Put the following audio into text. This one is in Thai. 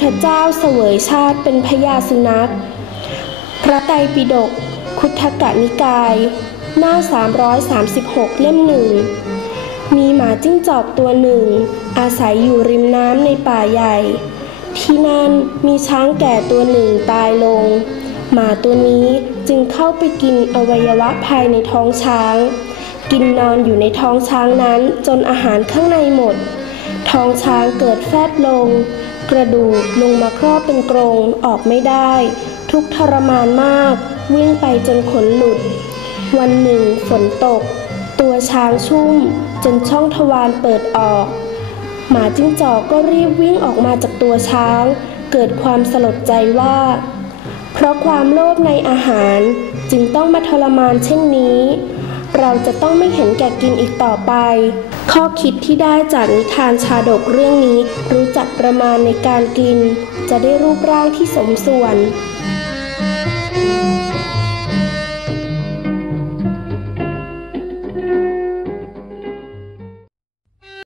เจ้าเสวยชาติเป็นพญาสุนัข พระไตรปิฎกคุทธกนิกาย หน้า 336 เล่มหนึ่ง มีหมาจิ้งจอกตัวหนึ่ง อาศัยอยู่ริมน้ำในป่าใหญ่ ที่นั่นมีช้างแก่ตัวหนึ่งตายลง หมาตัวนี้จึงเข้าไปกินอวัยวะภายในท้องช้าง กินนอนอยู่ในท้องช้างนั้นจนอาหารข้างในหมด ท้องช้างเกิดแฟบลง กระดูกลงมาครอบเป็นกรงออกไม่ได้ ทุกทรมานมาก วิ่งไปจนขนหลุด วันหนึ่งฝนตก ตัวช้างชุ่มจนช่องทวารเปิดออก หมาจิ้งจอกก็รีบวิ่งออกมาจากตัวช้าง เกิดความสลดใจว่า เพราะความโลภในอาหารจึงต้องมาทรมานเช่นนี้ เราจะต้องไม่เห็นแก่กินอีกต่อไป ข้อคิดที่ได้จากนิทานชาดกเรื่องนี้ รู้จักประมาณในการกิน จะได้รูปร่างที่สมส่วน「